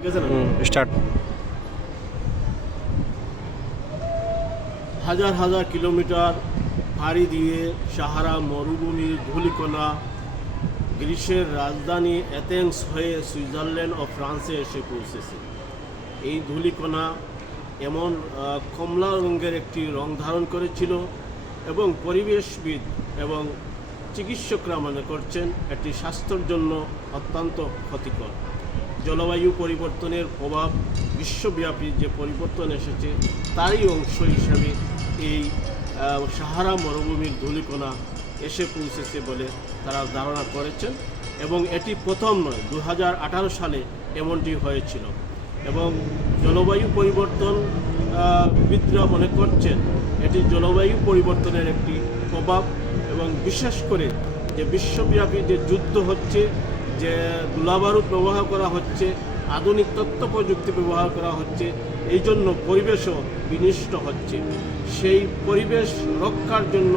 Start. হাজার হাজার kilometre পাড়ি দিয়ে সাহারা মরুভূমির ধূলিকণা গ্রিসের রাজধানী অ্যাথেন্স হয়ে সুইজারল্যান্ড ও ফ্রান্সে এসে পৌঁছেছে। এই ধূলিকণা এমন কমলা রঙের একটি রং ধারণ করেছিল এবং পরিবেশবিদ এবং চিকিৎসকরা মনে করছেন এটি স্বাস্থ্যের জন্য অত্যন্ত ক্ষতিকর। জলবায়ু পরিবর্তনের প্রভাব বিশ্বব্যাপী যে পরিবর্তন এসেছে তারই অংশ হিসাবে এই সাহারা মরুভূমির ধূলিকণা এসে পৌঁছেছে বলে তারা ধারণা করেছেন এবং এটি প্রথম নয়, 2018 সালে এমনটি হয়েছিল এবং জলবায়ু পরিবর্তন বিদরা মনে করছেন এটি জলবায়ু পরিবর্তনের একটি প্রভাব এবং বিশেষ করে যে বিশ্বব্যাপী যে যুদ্ধ হচ্ছে, যে গোলাবারুদ ব্যবহার করা হচ্ছে, আধুনিক তথ্য প্রযুক্তি ব্যবহার করা হচ্ছে, এই জন্য পরিবেশও বিনষ্ট হচ্ছে। সেই পরিবেশ রক্ষার জন্য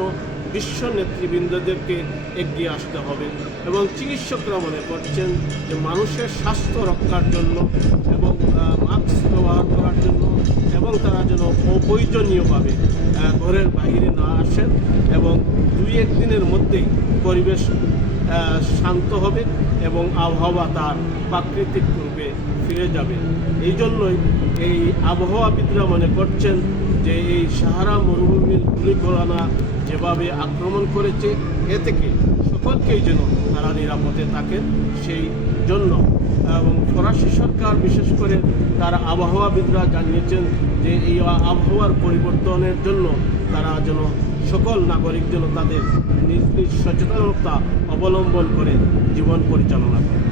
বিশ্ব নেতৃবৃন্দদেরকে এগিয়ে আসতে হবে এবং চিকিৎসকরা মনে করছেন যে মানুষের স্বাস্থ্য রক্ষার জন্য এবং মাস্ক ব্যবহার করার জন্য এবং তারা যেন অপ্রয়োজনীয়ভাবে ঘরের বাইরে না আসেন এবং 2-1 দিনের মধ্যেই পরিবেশ শান্ত হবে এবং আবহাওয়া তার প্রাকৃতিক রূপে ফিরে যাবে। এই জন্যই এই আবহাওয়াবিদরা মনে করছেন যে এই সাহারা মরুভূমির ধূলিকণা যেভাবে আক্রমণ করেছে এ থেকে সকলকেই যেন তারা নিরাপদে থাকেন সেই জন্য। এবং ফরাসি সরকার বিশেষ করে তার আবহাওয়াবিদরা জানিয়েছেন যে এই আবহাওয়ার পরিবর্তনের জন্য তারা যেন সকল নাগরিক যেন তাদের নিজ নিজ সচেতনতা অবলম্বন করে জীবন পরিচালনা করে।